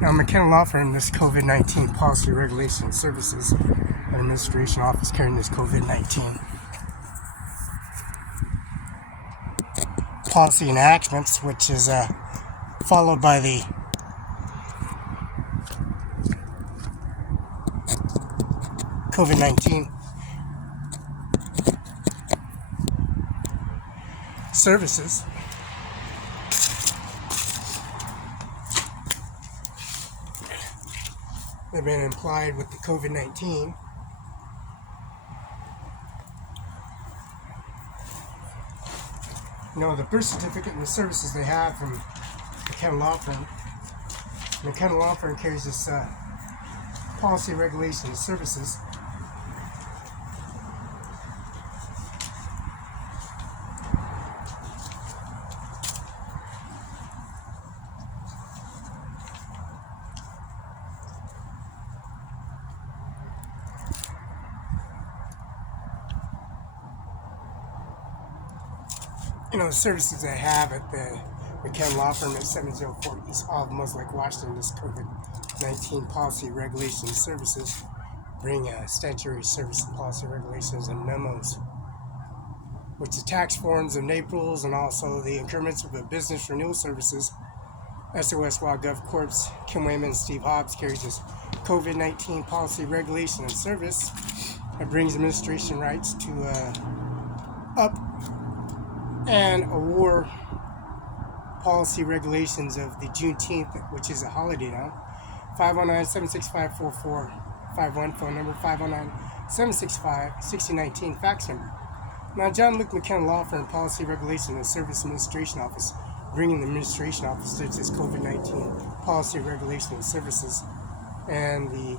Now, McKenna Law Firm, this COVID-19 Policy Regulation Services and Administration Office carrying this COVID-19 policy enactments, which is followed by the COVID-19 services. They've been implied with the COVID-19. The birth certificate and the services they have from McKenna Law Firm. McKenna Law Firm carries this policy, regulation, and services. The services they have at the McKenna Law Firm at 704 East Olive, Lake, Washington, this COVID-19 policy, regulation, services bring statutory service and policy regulations and memos, which the tax forms and NAPRs and also the increments of the business renewal services. SOS Wild Gov Corp. Kim Wayman and Steve Hobbs carries this COVID-19 policy, regulation, and service that brings administration rights to up and award policy regulations of the Juneteenth, which is a holiday now. 509-765-4451, phone number 509-765-6019, fax number. Now, John Luke McKenna Law Firm, Policy Regulation and Service Administration Office, bringing the administration office to this COVID-19 policy, regulation, and services, and the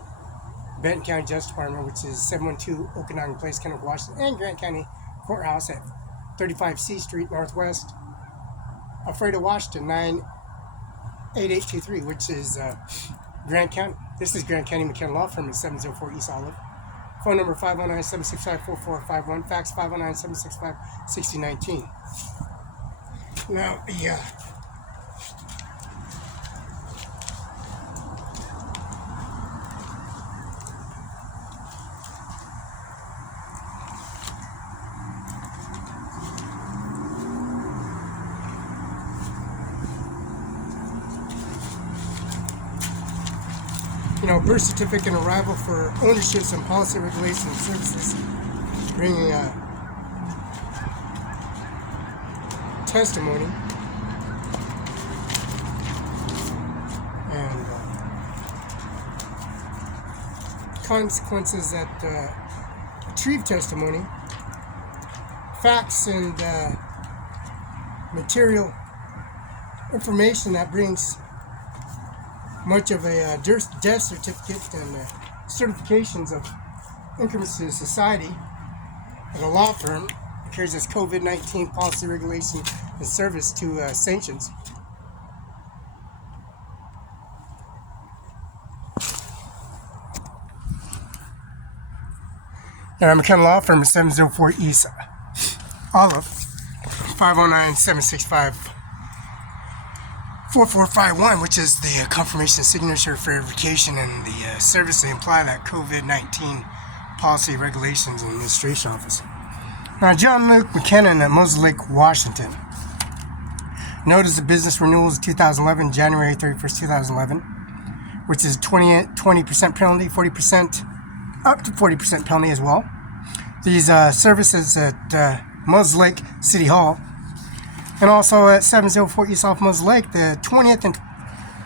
Benton County Justice Department, which is 712 Okanagan Place, Kenneth, Washington, and Grant County Courthouse at 35 C Street Northwest, Alfredo, Washington, 98823, which is Grant County. This is Grant County McKenna Law Firm at 704 East Olive. Phone number 509-765-4451, fax 509-765-6019. Now, birth certificate and arrival for ownerships and policy regulation and services, bringing testimony and consequences that retrieve testimony, facts and material information that brings much of a death certificate and certifications of increments to society at a law firm that carries this COVID-19 policy, regulation, and service to sanctions. And I'm McKenna Law Firm at 704 East Olive, 509-765-4451, which is the confirmation signature verification and the service they imply that COVID-19 policy, regulations, and administration office. Now, John Luke McKenna at Moses Lake, Washington. Notice the business renewals of 2011, January 31st, 2011, which is 20% penalty, 40%, up to 40% penalty as well. These services at Moses Lake City Hall. And also at 704 East off Moses Lake, the 20th and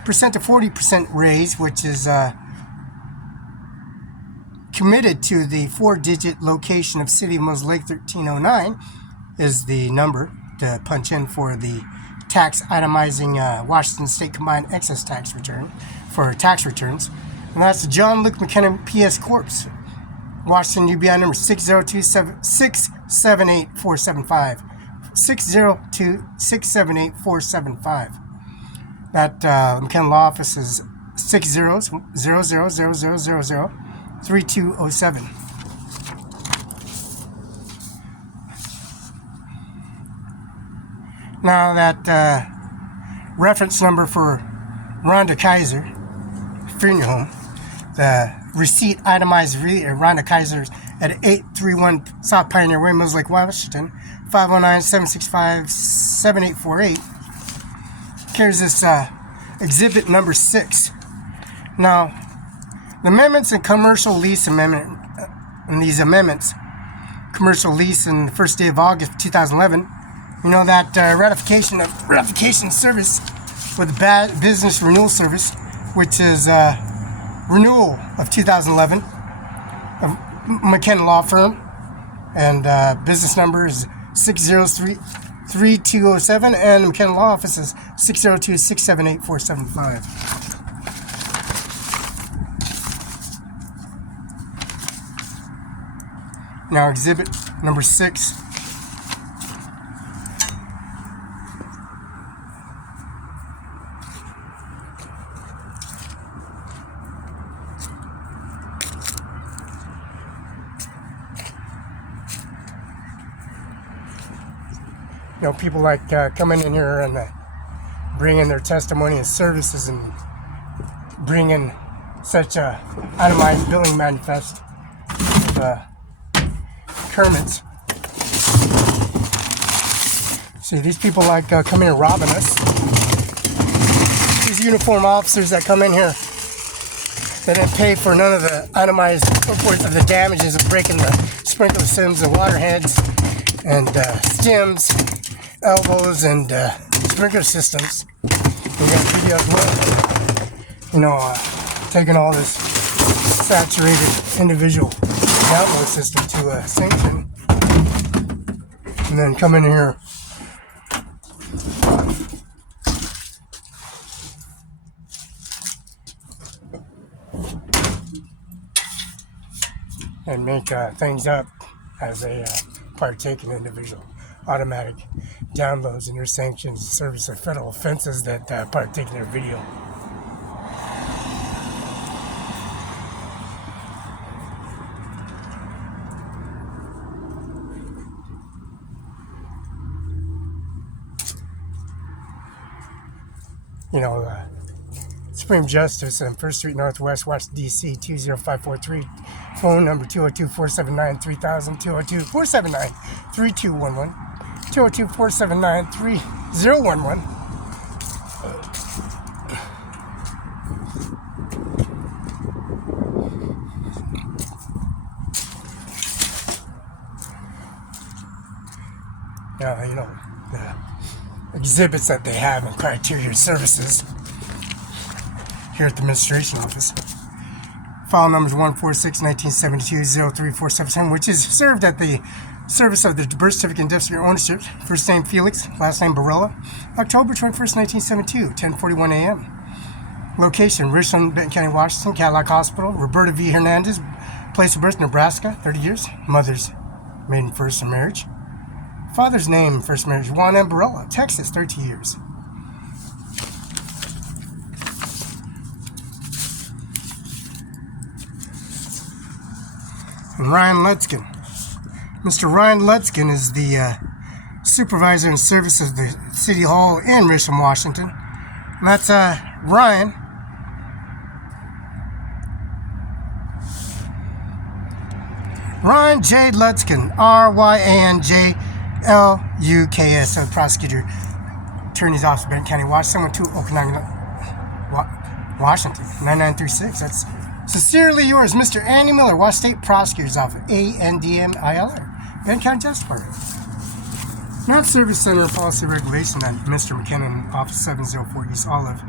percent to 40% raise, which is committed to the 4-digit location of City of Moses Lake 1309, is the number to punch in for the tax itemizing Washington State Combined Excess Tax Return for tax returns. And that's John Luke McKenna PS Corp. Washington UBI number 602-678-475. 602-678-475. That McKenna Law Office is 60-000000-3207. Now that reference number for Rhonda Kaiser, funeral home. The receipt itemized Rhonda Kaiser at 831 South Pioneer Way, Mills Lake, Washington, 509-765-7848. Carries this exhibit number 6. Now, the amendments and commercial lease amendment, and these amendments, commercial lease in the first day of August 2011, you know that ratification service with business renewal service, which is renewal of 2011 of McKenna Law Firm, and business number is 603-3207, and McKenna Law Office is 602-678-475. Now exhibit number 6. You know, people like coming in here and bringing their testimony and services and bringing such a itemized billing manifest of Kermit's. See, these people like come in and robbing us. These uniform officers that come in here, they didn't pay for none of the itemized reports of the damages of breaking the sprinkler systems, the water heads, and stems, elbows, and sprinkler systems. We got videos, you know, taking all this saturated individual download system to sanction, and then come in here and make things up as a partaking individual. Automatic downloads and their sanctions service of federal offenses that partake in their video. You know, Supreme Justice on 1st Street Northwest, Washington, D.C., 20543. Phone number 202-479-3000, 202-479-3211, 202-479-3011. You know, the exhibits that they have in criteria services here at the administration office. File numbers 146-1972-03477, which is served at the service of the birth certificate and death certificate ownership. First name Felix, last name Barela. October 21st, 1972, 10:41 a.m. Location, Richland, Benton County, Washington. Cadillac Hospital. Roberta V. Hernandez. Place of birth, Nebraska, 30 years. Mother's maiden first in marriage. Father's name, first marriage, Juan M. Barela, Texas, 30 years. And Ryan Lutzkin. Mr. Ryan Lutzkin is the supervisor and service of the City Hall in Richland, Washington. And that's Ryan. Ryan J. Lutzkin, RYANJLUKS, the prosecutor, attorney's office, Benton County, Washington, 712 Washington, 9936. That's sincerely yours, Mr. Andy Miller, Washington State Prosecutor's Office, ANDMILR, Benton County Justice Department. Not Service Center Policy Regulation at Mr. McKinnon, Office 704 East Olive.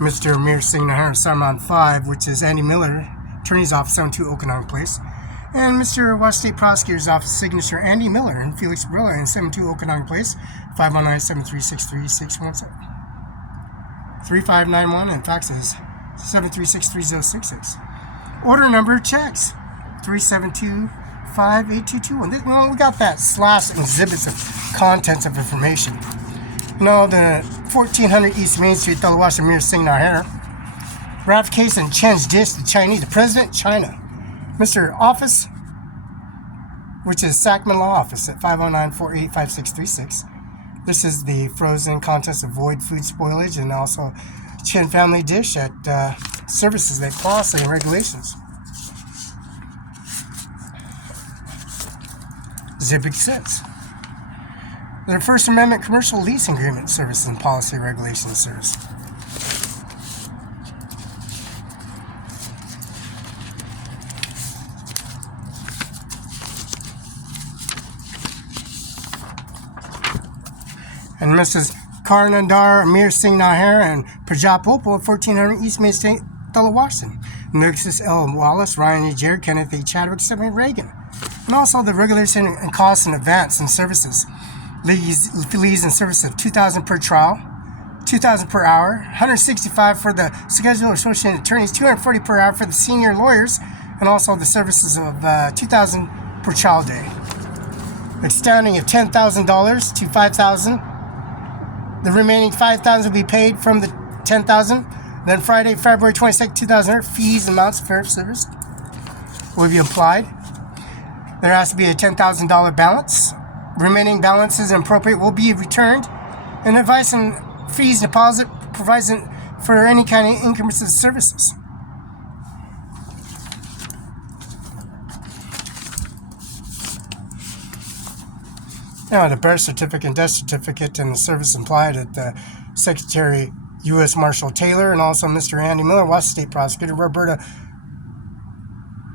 Mr. Amir Singh Nahar, CIMARON5INC, which is Andy Miller, Attorney's Office, 72 Okanagan Place. And Mr. Washington State Prosecutor's Office, signature Andy Miller and Felix Barela in 72 Okanagan Place, 519-736-3617. 3591, and fax is 736-3066. Order number checks 372-58221. Well, we got that slash exhibits of contents of information. No, the 1400 East Main Street, Othello, Washington, Amir Singh Nahar. Ratification Chen's dish, the Chinese, the President, China. Mr. Office, which is Sacman Law Office at 509-485-636. This is the frozen contents of void food spoilage and also Chin family dish at services like policy and regulations. Zipping sense. The First Amendment commercial lease agreement services and policy regulations service. And Mrs. Karnandar Amir Singh Nahar and Prajap Opal at 1400 East Main Street, Othello, Washington. Nixis L. Wallace, Ryan Nijjar, Kenneth A. Chadwick, Samuel Reagan. And also the regulation and costs and advance and services. Fees and services of $2,000 per trial, $2,000 per hour, $165 for the scheduled associated attorneys, $240 per hour for the senior lawyers, and also the services of $2,000 per trial day. Extending of $10,000 to $5,000. The remaining $5,000 will be paid from the $10,000. Then Friday, February 22nd, 2000, fees and amounts of fair service will be applied. There has to be a $10,000 balance. Remaining balances and appropriate will be returned. And advice and fees deposit provides for any kind of increments of services. Now, the birth certificate and death certificate and the service implied at the Secretary U.S. Marshal Taylor and also Mr. Andy Miller, Washington State Prosecutor, Roberta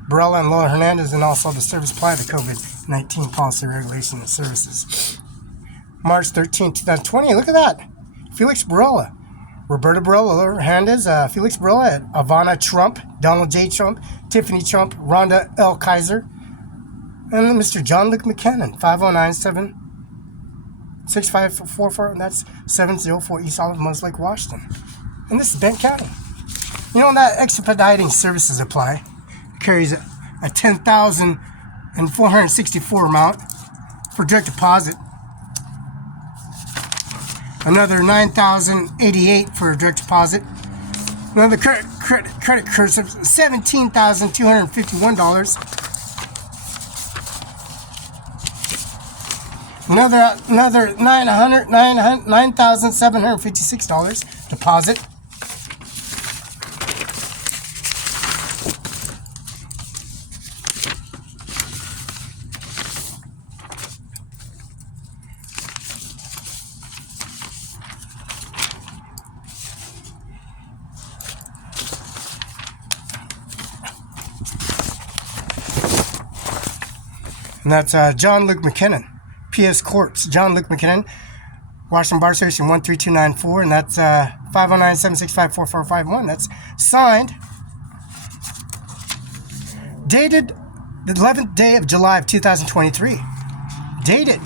Barela and Lola Hernandez, and also the service applied to COVID-19 policy regulation and services. March 13, 2020, look at that. Felix Barela, Roberta Barela, Lola Hernandez, Felix Barela, Ivanka Trump, Donald J. Trump, Tiffany Trump, Rhonda L. Kaiser, and Mr. John Luke McKinnon, 509-76544, and that's 704 East Olive, Moses Lake, Washington. And this is Bent County. You know, that expediting services apply. Carries a $10,464 amount for direct deposit. Another $9,088 for direct deposit. Another credit curse of $17,251. Another $9,756 deposit. And that's John Luke McKinnon, P.S. Courts, John Luke McKinnon, Washington Bar Station 13294, and that's 509-765-4451. That's signed, dated the 11th day of July of 2023, dated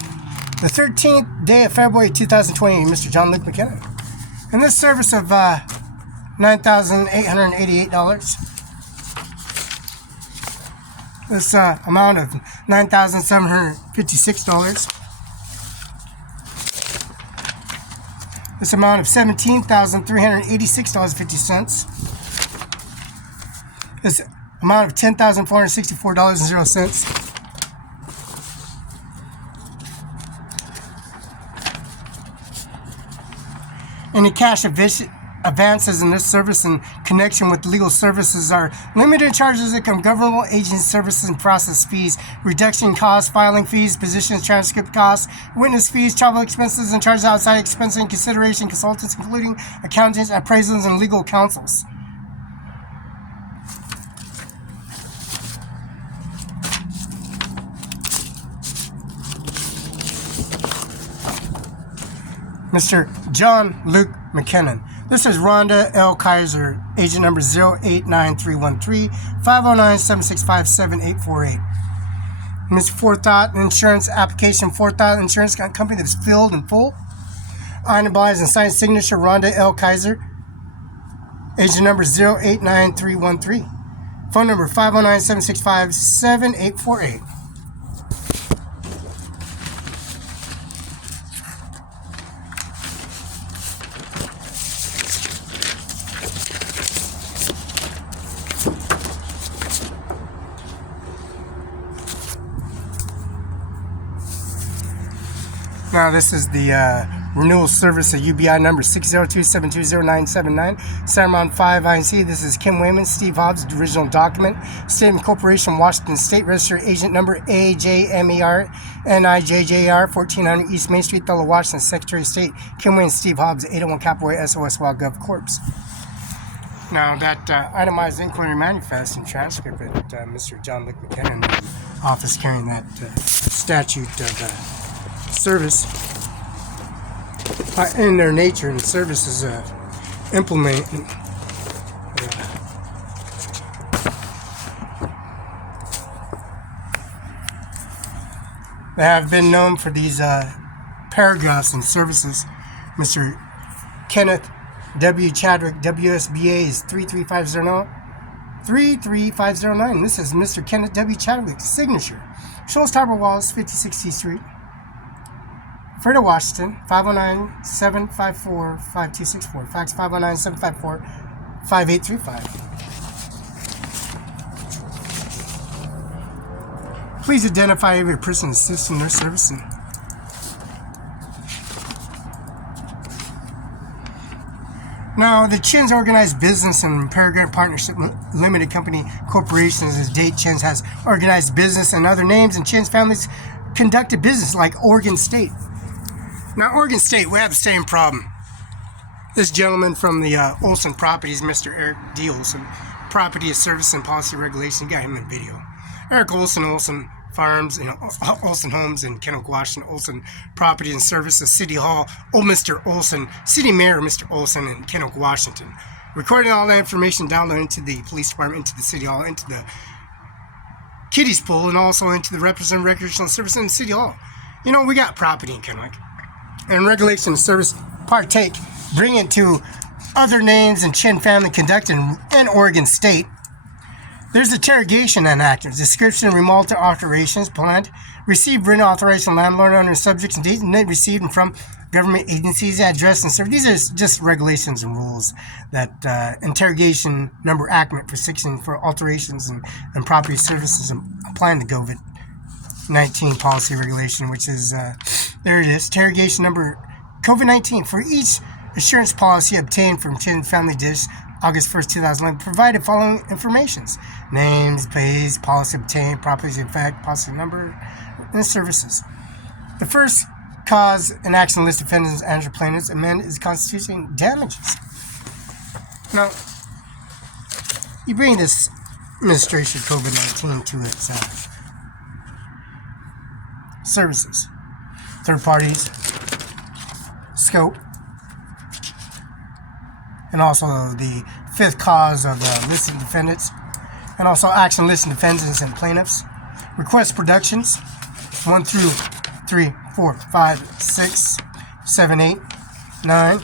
the 13th day of February 2020, Mr. John Luke McKinnon. And this service of $9,888. This amount of $9,756. This amount of $17,386.50. This amount of $10,464.00. Any cash advances in this service in connection with legal services are limited charges that come governmental agency services and process fees, reduction costs, filing fees, positions, transcript costs, witness fees, travel expenses, and charges outside expenses and consideration, consultants, including accountants, appraisals, and legal counsels. Mr. John Luke McKinnon. This is Rhonda L. Kaiser, agent number 089313 509-765-7848. Ms. Forethought Insurance Application, Forethought Insurance Company that's filled in full. Itemized and signed signature, Rhonda L. Kaiser, agent number 089313. Phone number 509-765-7848. Now this is the renewal service at UBI number 602-720-979. CIMARON5INC. This is Kim Wayman, Steve Hobbs, original document. Statement Corporation, Washington State Register Agent number AJMERNIJJR 1400 East Main Street, Othello, Washington. Secretary of State Kim Wayman, Steve Hobbs, 801 Capital Way, SOS Wild Gov Corps. Now, that itemized inquiry manifest and transcript that Mr. John Lick McKinnon, the office carrying that statute of service, in their nature and services implement. They have been known for these paragraphs and services. Mr. Kenneth W. Chadwick, WSBA is 33509. This is Mr. Kenneth W. Chadwick's signature. Shoals Tower Walls, 56th Street, Freda, Washington, 509-754-5264. Fax 509-754-5835. Please identify every person assisting their servicing. Now, the Chin's Organized Business and Paragraph Partnership Limited Company Corporations, as date Chin's has organized business and other names, and Chin's families conducted business like Oregon State. Now, Oregon State, we have the same problem. This gentleman from the Olson Properties, Mr. Eric D. Olson, Property of Service and Policy Regulation, got him in video. Eric Olson, Olson Farms, Olson Homes in Kennewick, Washington, Olson Properties and Services, City Hall, Old Mr. Olson, City Mayor Mr. Olson in Kennewick, Washington. Recording all that information, downloaded into the police department, into the City Hall, into the kiddies pool, and also into the Representative Recreational Service in City Hall. You know, we got property in Kennewick. And regulation service partake, bring it to other names and Chin family conducted in Oregon State. There's interrogation enacted, description of remote alterations planned, received written authorization landlord owner subjects and dates received from government agencies, address and service. These are just regulations and rules that interrogation number acment for 16 for alterations and property services applying to COVID-19 policy regulation, which is, there it is, interrogation number COVID-19 for each assurance policy obtained from Chin Family Dish August 1st, 2011, provided following informations: names, pays, policy obtained, properties in effect, policy number, and services. The first cause and action list defendants and plaintiffs amend is constituting damages. Now, you bring this administration COVID-19 to its services, third parties, scope, and also the fifth cause of listed defendants, and also action listed defendants and plaintiffs. Request productions 1 through 3, 4, 5, 6, 7, 8, 9.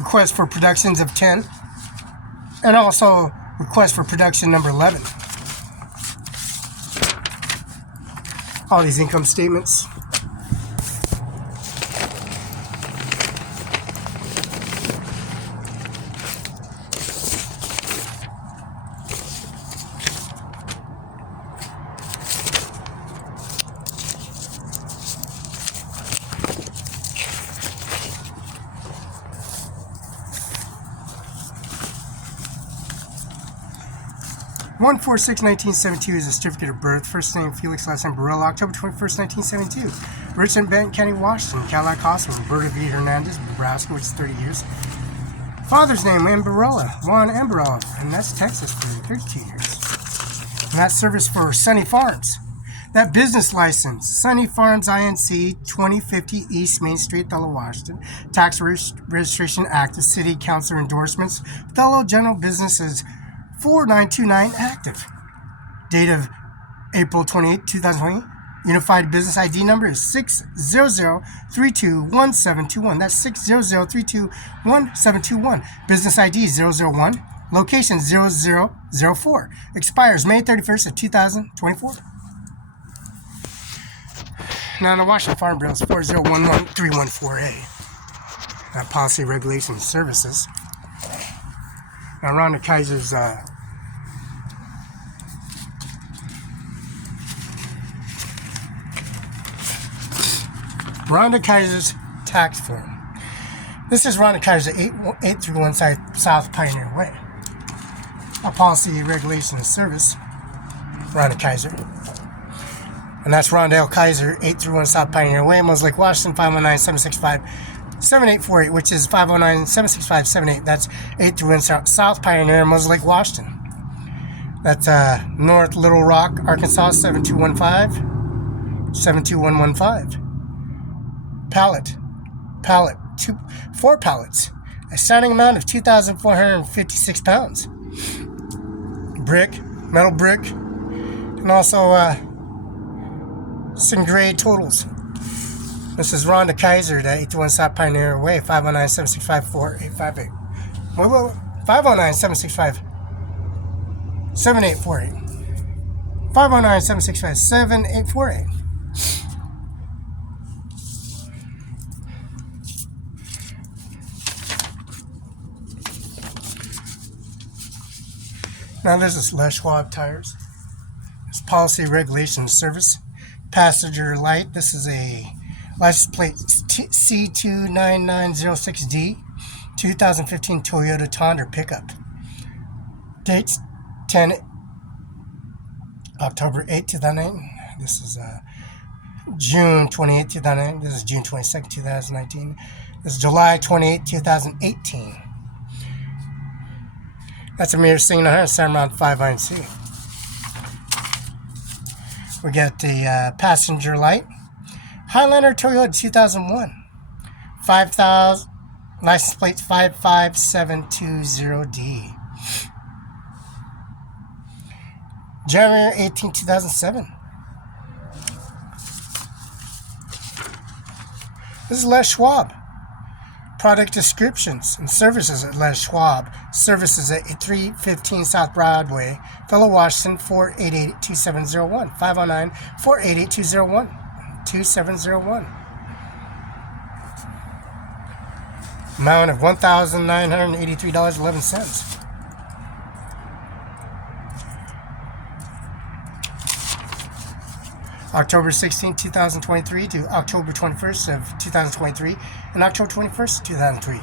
Request for productions of 10, and also request for production number 11. All these income statements. One 4/6/1972 is a certificate of birth. First name Felix, last name Barela. October 21st, 1972. Richmond, Benton County, Washington. Cadillac Hospital. Berta V. Hernandez, Nebraska, which is 30 years. Father's name Barela, Juan Barela, and that's Texas for 32 years. And that's service for Sunny Farms. That business license, Sunny Farms INC, 2050 East Main Street, Othello, Washington. Tax Registration Act, the City Council endorsements. Othello General Business is 4929 active. Date of April 28, 2020. Unified Business ID number is 600321721. That's 600321721. Business ID 001. Location 0004. Expires May 31st of 2024. Now, the Washington Farm Bill is 4011314A. Policy Regulation Services. Now, Rhonda Kaiser's Rhonda Kaiser's tax form. This is Rhonda Kaiser, 831 South Pioneer Way. A policy, regulation, and service. Rhonda Kaiser. And that's Rhonda Kaiser, 831 South Pioneer Way, Moses Lake, Washington, 519-765-7848, which is 509-765-78. That's 831 South Pioneer, Moses Lake, Washington. That's North Little Rock, Arkansas, 72115. Pallet, 4 pallets, a standing amount of 2,456 pounds. Brick, metal brick, and also some gray totals. This is Rhonda Kaiser at 821 South Pioneer Way, 509-765-4858. 509-765-7848. 509-765-7848. Now this is Les Schwab tires. It's policy, regulation, service. Passenger light. This is a license plate C29906D 2015 Toyota Tundra pickup. Dates 10 October 8, 2009. This is June 28, 2009. This is June 22nd, 2019. This is July 28, 2018. That's Amir Singh, CIMARON5INC. We got the passenger light. Highlander Toyota 2001. 5,000, license plate 55720D. January 18, 2007. This is Les Schwab. Product descriptions and services at Les Schwab. Services at 315 South Broadway, Fellow, Washington, 488-2701. 509-488-2701. Amount of $1,983.11. October 16, 2023 to October 21st of 2023 and October 21st, 2003.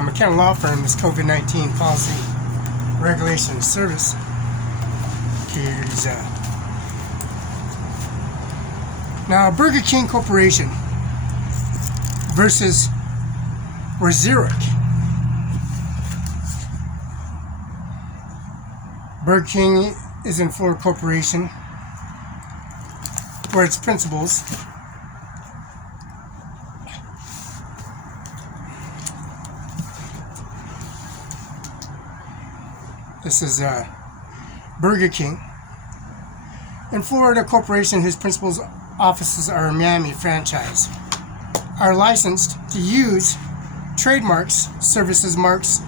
McKenna Law Firm is COVID-19 policy, regulation, and service. Here's now Burger King Corporation versus Zurich. Burger King is in Florida Corporation, where its principals this is Burger King and Florida Corporation, whose principals offices are Miami franchise, are licensed to use trademarks, services, marks,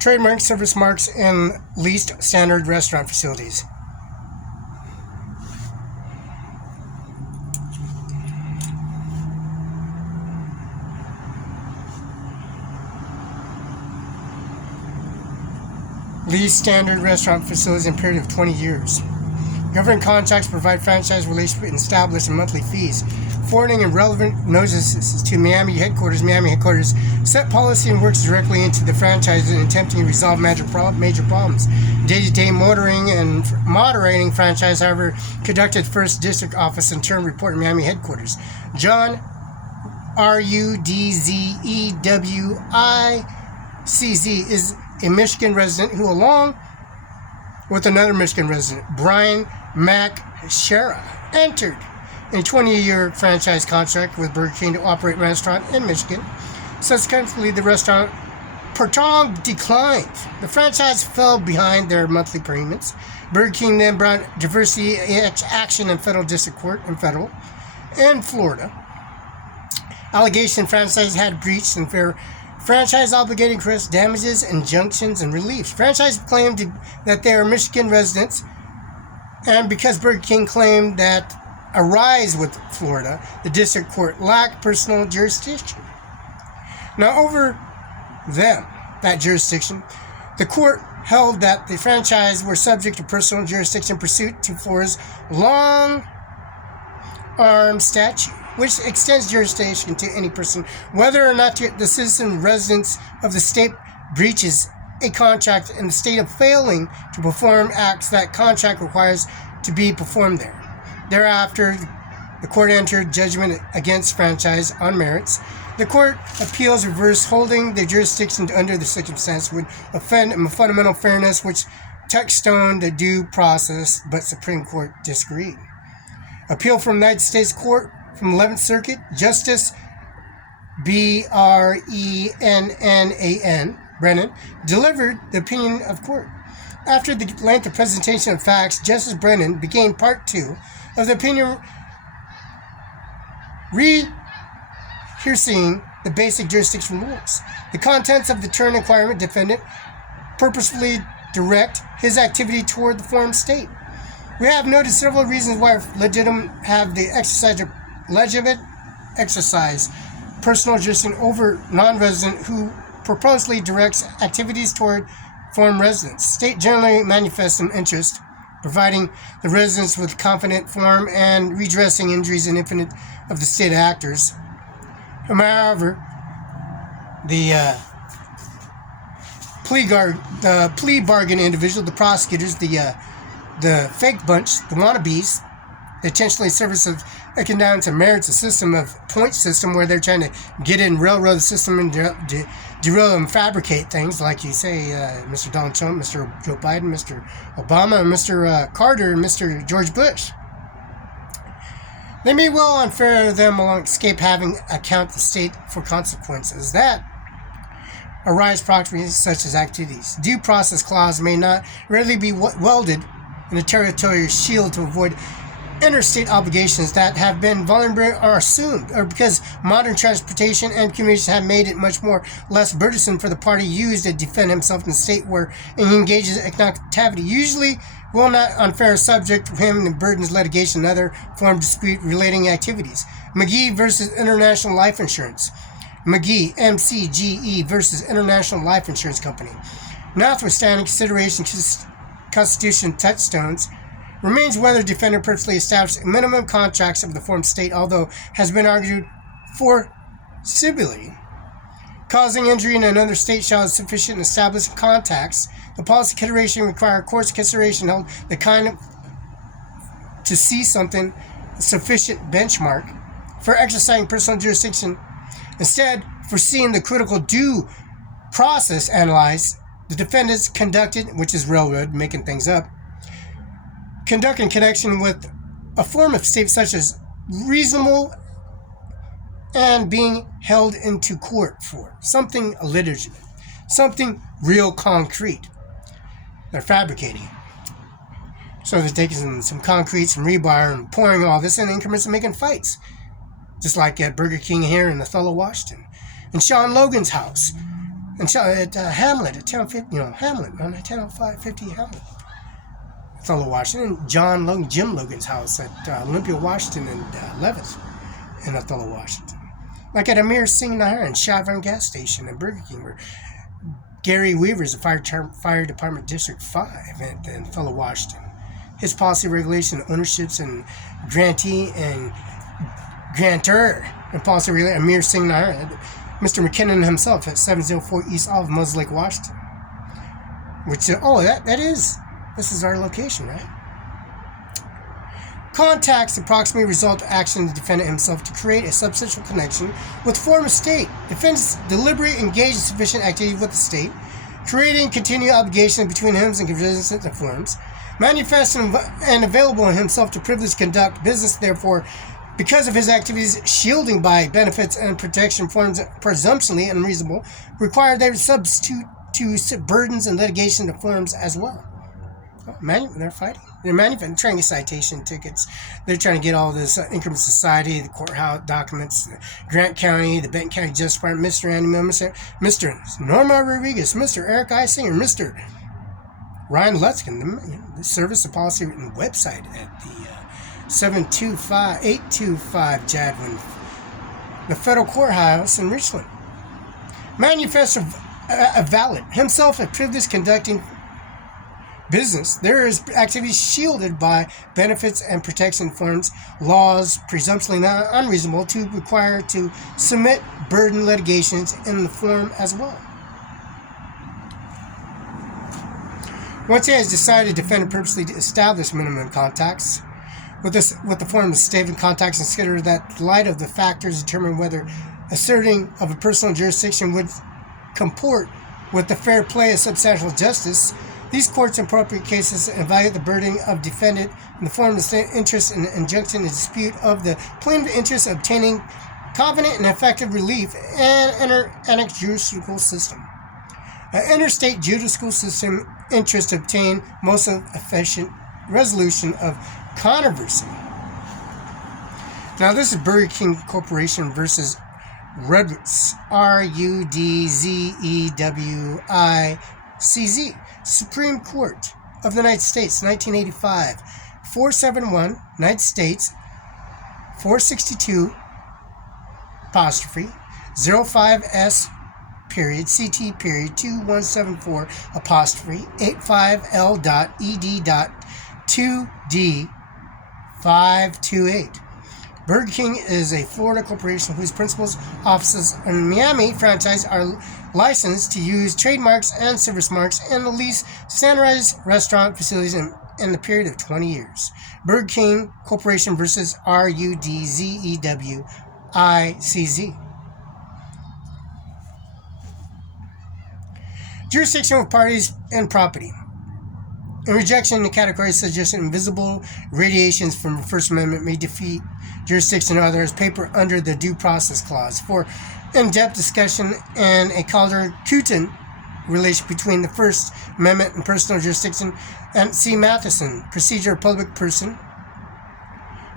trademark service marks in leased standard restaurant facilities. lease standard restaurant facilities in a period of 20 years. Government contracts provide franchise relationships and establish monthly fees. Forwarding and relevant notices to Miami headquarters set policy and works directly into the franchise in attempting to resolve major problems. Day-to-day moderating franchise, however, conducted First District Office in turn report Miami headquarters. John Rudzewicz is a Michigan resident who, along with another Michigan resident, Brian McShara, entered a 20-year franchise contract with Burger King to operate a restaurant in Michigan. Subsequently, the restaurant Portong declined. The franchise fell behind their monthly payments. Burger King then brought diversity action in federal district court in Florida. Allegation franchise had breached and fair franchise obligating Chris damages, injunctions, and reliefs. Franchise claimed that they are Michigan residents, and because Burger King claimed that arise with Florida, the district court lacked personal jurisdiction. Now, over that jurisdiction, the court held that the franchise were subject to personal jurisdiction pursuant to Florida's long-arm statute, which extends jurisdiction to any person, whether or not the citizen residents of the state breaches a contract in the state of failing to perform acts that contract requires to be performed there. Thereafter, the court entered judgment against franchise on merits. The court appeals reversed, holding the jurisdiction under the circumstance would offend fundamental fairness, which touchstone the due process, but Supreme Court disagreed. Appeal from United States Court from 11th Circuit, Justice Brennan delivered the opinion of court. After the length of presentation of facts, Justice Brennan began Part 2 of the opinion, rehearsing the basic jurisdiction rules. The contents of the term requirement defendant purposefully direct his activity toward the forum state. We have noted several reasons why legitimate have the legitimate exercise personal jurisdiction over non-resident who purposely directs activities toward foreign residents. State generally manifests an interest, providing the residents with confident form and redressing injuries and infinite of the state actors. However, the plea bargain individual, the prosecutors, the fake bunch, the wannabes, the intentionally service of looking down to merits, a system of point system where they're trying to get in, railroad the system and derail and fabricate things like you say, Mr. Donald Trump, Mr. Joe Biden, Mr. Obama, Mr. Carter, and Mr. George Bush. They may well unfair them along escape having account the state for consequences that arise properties such as activities. Due process clause may not readily be welded in a territorial shield to avoid interstate obligations that have been voluntarily or assumed, or because modern transportation and communication have made it much less burdensome for the party used to defend himself in the state where he engages in economic activity. Usually will not unfair subject to him and burdens litigation and other form of dispute relating activities. McGee versus International Life Insurance. McGee, MCGE versus International Life Insurance Company. Notwithstanding consideration to Constitution touchstones, remains whether defendant purposely established minimum contracts of the form state, although has been argued for civility. Causing injury in another state shall have sufficient established contacts. The policy consideration require court's consideration held the kind of to see something sufficient benchmark for exercising personal jurisdiction. Instead, foreseeing the critical due process analyzed, the defendants conducted, which is railroad, making things up, conduct in connection with a form of state such as reasonable and being held into court for something legitimate, something real concrete. They're fabricating. So they're taking some concrete, some rebar, and pouring all this in increments and making fights. Just like at Burger King here in Othello, Washington. And Sean Logan's house. And at Hamlet, at 1050, Hamlet, on 1050 Hamlet. Othello, Washington. And Jim Logan's house at Olympia, Washington, and 11th in Othello, Washington. Like at Amir Singh Nijjar and Chevron gas station and Burger King, where Gary Weaver is a fire department District 5 in fellow Washington. His policy regulation ownerships and grantee and grantor and policy regulation Amir Singh. Mr. McKinnon himself at 704 East Olive, Moses Lake, Washington. Which, this is our location, right? Contacts approximately result of action of the defendant himself to create a substantial connection with former state. Defendants deliberately engage in sufficient activity with the state, creating continued obligation between him and convenience and forms, manifest and available in himself to privilege conduct business, therefore, because of his activities, shielding by benefits and protection forms presumptionally unreasonable, require their substitute to burdens and litigation to forms as well. They're fighting. They're manufacturing citation tickets. They're trying to get all this Income Society, the courthouse documents, the Grant County, the Benton County Justice Department, Mr. Andy Mills, Mr. Norma Rodriguez, Mr. Eric I. Singer, Mr. Ryan Lutzkin, the service and policy written website at the 825 Jadwin, the federal courthouse in Richland. Manifest a valid himself a privilege conducting business. There is activity shielded by benefits and protection forms, laws presumptively not unreasonable to require to submit burden litigations in the form as well. Once he has decided to defend and purposely establish minimum contacts with the form of statement contacts, consider that the light of the factors determine whether asserting of a personal jurisdiction would comport with the fair play of substantial justice. These courts in appropriate cases evaluate the burden of defendant in the form of interest in injunction and dispute of the plaintiff interest of obtaining confident and effective relief and interstate judicial system. An interstate judicial system interest to obtain most efficient resolution of controversy. Now this is Burger King Corporation versus Rudwitz, Rudzewicz, Supreme Court of the United States, 1985, 471, United States, 462, apostrophe, 05S, period, CT, period, 2174, apostrophe, 85L.ED.2D, 528. Burger King is a Florida corporation whose principal offices in Miami franchise are licensed to use trademarks and service marks and to lease standardized restaurant facilities in the period of 20 years. Burger King Corporation versus Rudzewicz. Jurisdiction of parties and property. In rejection, the category suggests invisible radiations from the First Amendment may defeat jurisdiction or others paper under the Due Process Clause. For in-depth discussion and a Calder-Cutin relation between the First Amendment and personal jurisdiction, and C. Matheson, Procedure of Public Person.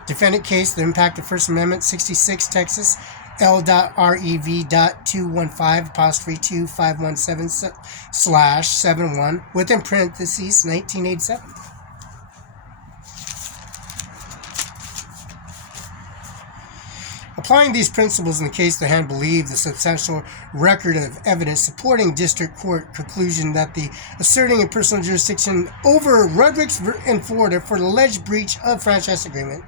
Defendant case, the impact of First Amendment, 66, Texas, L.REV.215 apostrophe 2517/71 within parentheses 1987. Applying these principles in the case the hand believed the substantial record of evidence supporting district court conclusion that the asserting a personal jurisdiction over Rudwitz in Florida for the alleged breach of franchise agreement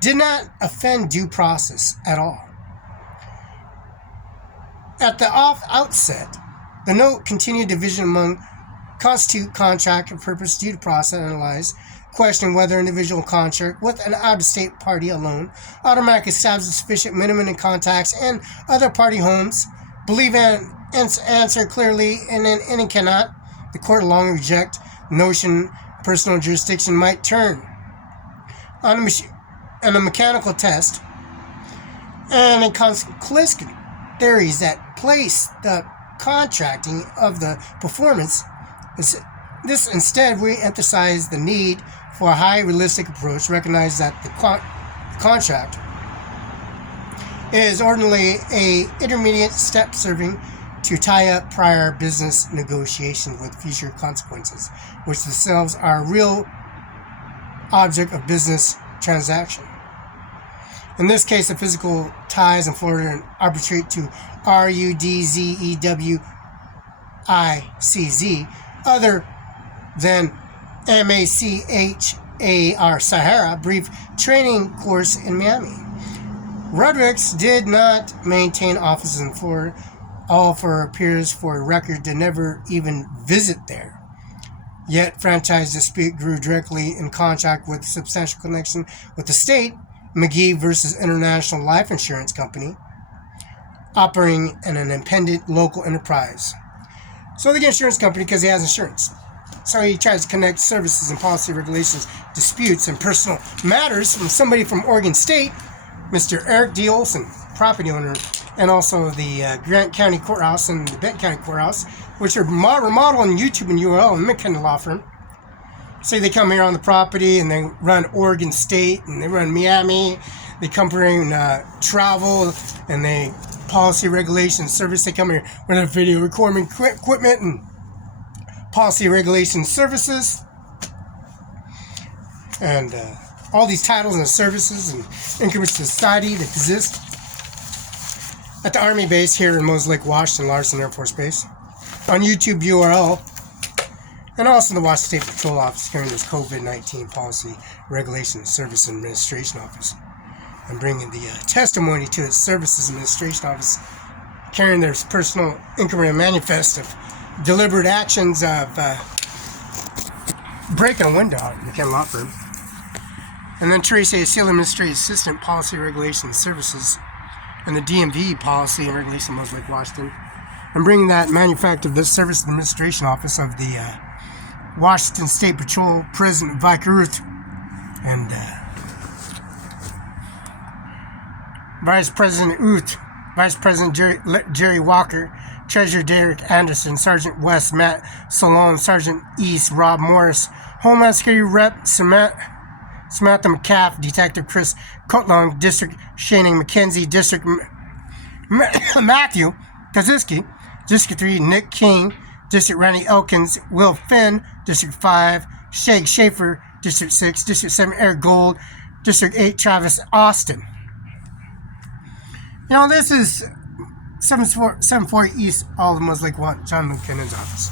did not offend due process at all. At the outset, the note continued division among constitute contract and purpose due to process analyze, question whether individual contract with an out-of-state party alone automatically establishes sufficient minimum in contacts and other party homes, believe and answer clearly and then cannot. The court long reject notion personal jurisdiction might turn on a mechanical test and a conclusive theories that place the contracting of the performance. This instead we emphasize the need for a high realistic approach, recognize that the contract is ordinarily a intermediate step serving to tie up prior business negotiation with future consequences, which themselves are a real object of business transaction. In this case, the physical ties in Florida arbitrate to Rudzewicz ICZ, other than MACHAR Sahara brief training course in Miami. Rodriguez did not maintain offices in Florida. All for appears for a record to never even visit there. Yet, franchise dispute grew directly in contact with substantial connection with the state. McGee versus International Life Insurance Company, operating in an independent local enterprise. So they get insurance company because he has insurance. So he tries to connect services and policy regulations, disputes, and personal matters from somebody from Oregon State, Mr. Eric D. Olson, property owner, and also the Grant County Courthouse and the Benton County Courthouse, which are remodeled on YouTube and URL, and McKenna Law Firm. Say they come here on the property and they run Oregon State and they run Miami. They come here and travel and they policy regulation service. They come here with a video recording equipment and policy regulation services and all these titles and services and income society that exist at the Army base here in Moses Lake, Washington, Larson Air Force Base, on YouTube URL, and also the Washington State Patrol Office carrying this COVID-19 Policy Regulation Service Administration Office, and bringing the testimony to its Services Administration Office, carrying their personal inquiry manifest of deliberate actions of breaking a window out in the Ken Law Firm. And then Tracy, a Seal Administrative Assistant, Policy Regulation Services, and the DMV Policy and Regulation of Moses Lake, Washington, and bringing that manufacture of the Service Administration Office of the Washington State Patrol, President Ivanka Ruth, and Vice President Uth, Vice President Jerry Walker, Treasurer Derek Anderson, Sergeant West Matt Salone, Sergeant East Rob Morris, Homeland Security Rep Samantha McCaff, Detective Chris Cotlong, District Shannon McKenzie, District Matthew Kaczynski, District 3 Nick King, District Randy Elkins, Will Finn, District 5 Shag Schaefer, District 6, District 7 Eric Gold, District 8 Travis Austin. You know, this is 740 East, all of Moses Lake, John McKinnon's office.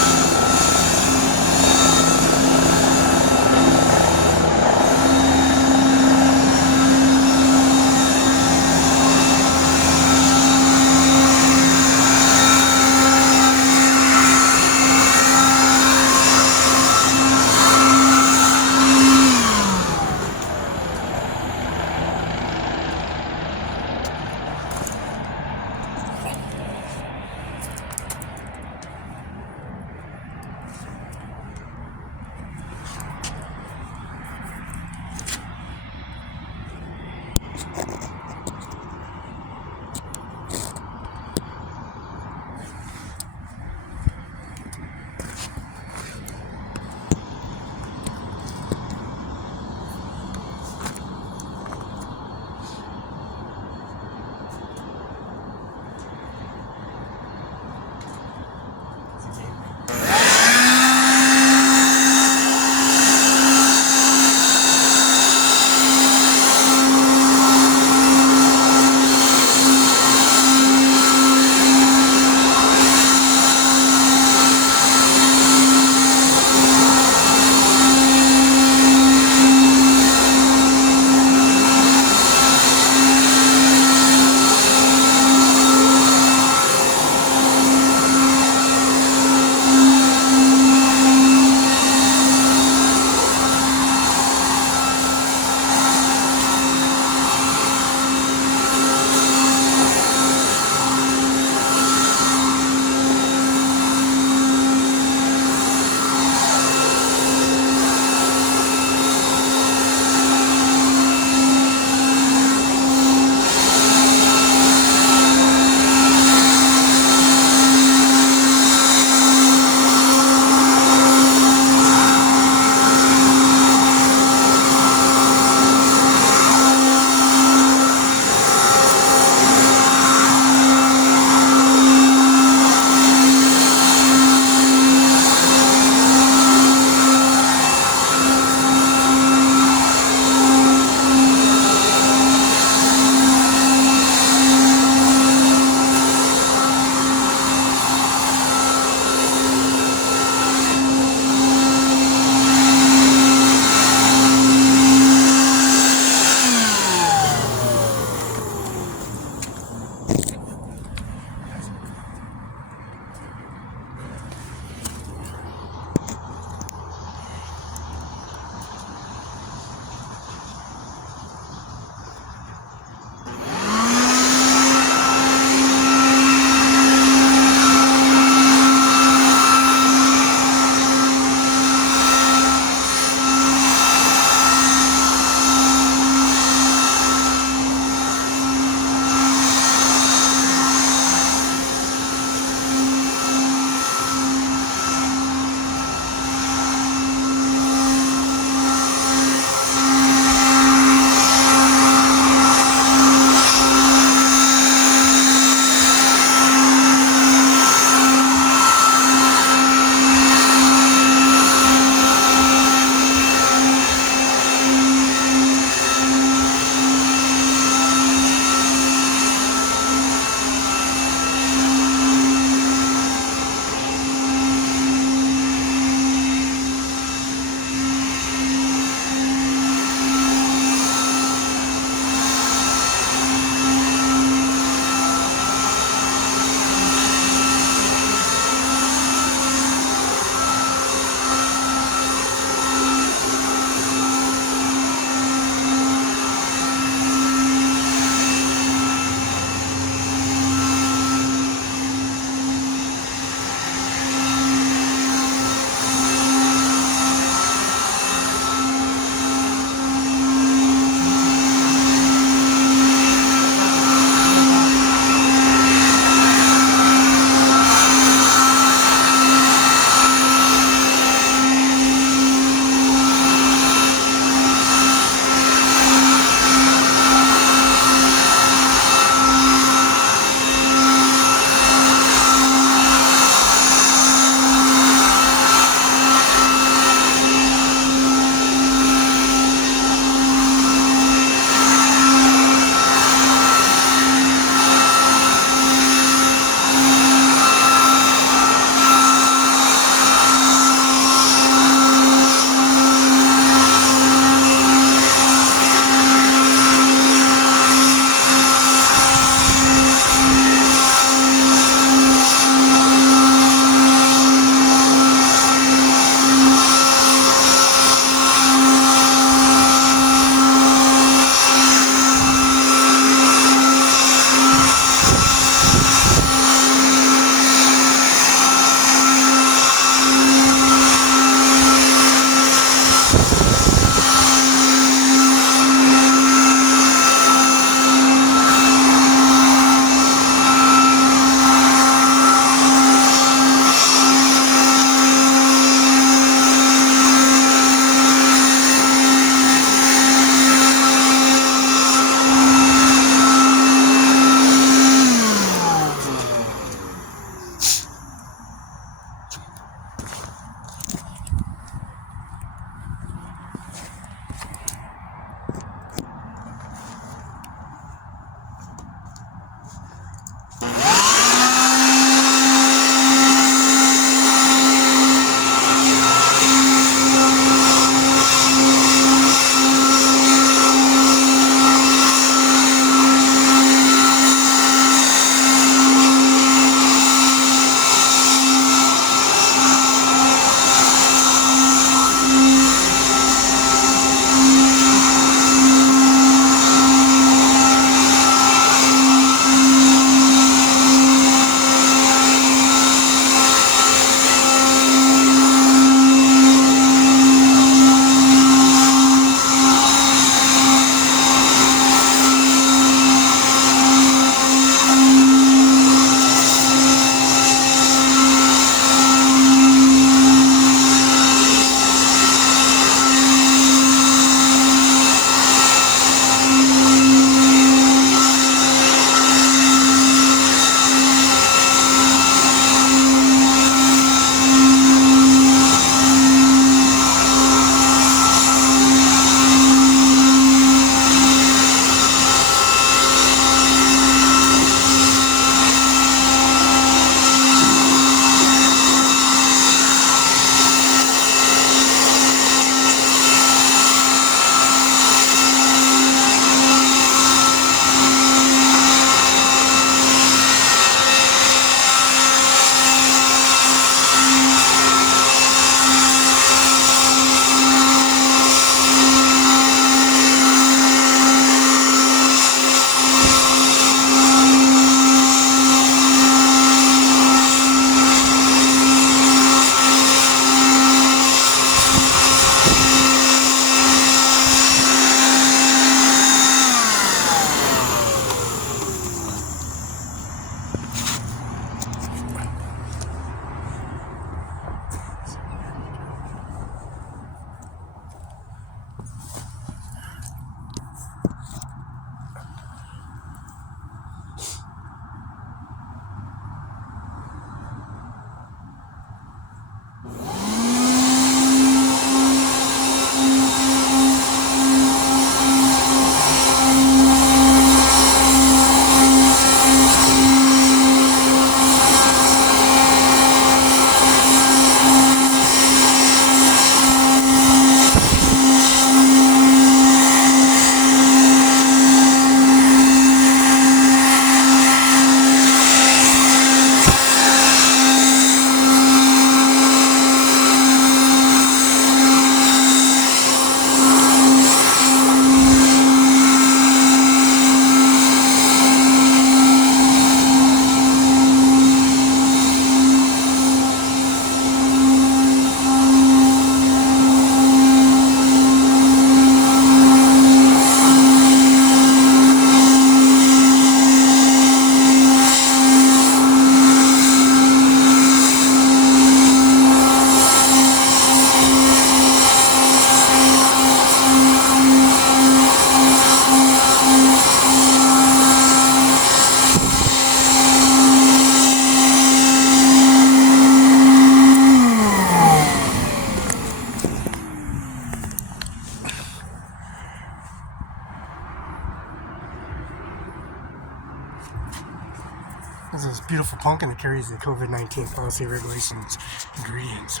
There's this beautiful pumpkin that carries the COVID-19 policy regulations ingredients.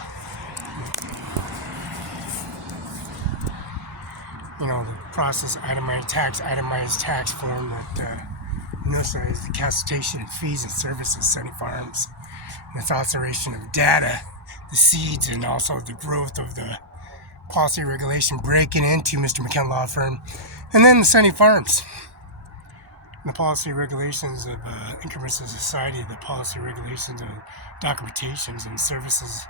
You know, the process itemized tax form that notifies the capitation fees and services setting farms. And its authorization of data, the seeds, and also the growth of the policy regulation breaking into Mr. McKenna Law Firm, and then the Sunny Farms. The policy regulations of increments of society, the policy regulations of documentations and services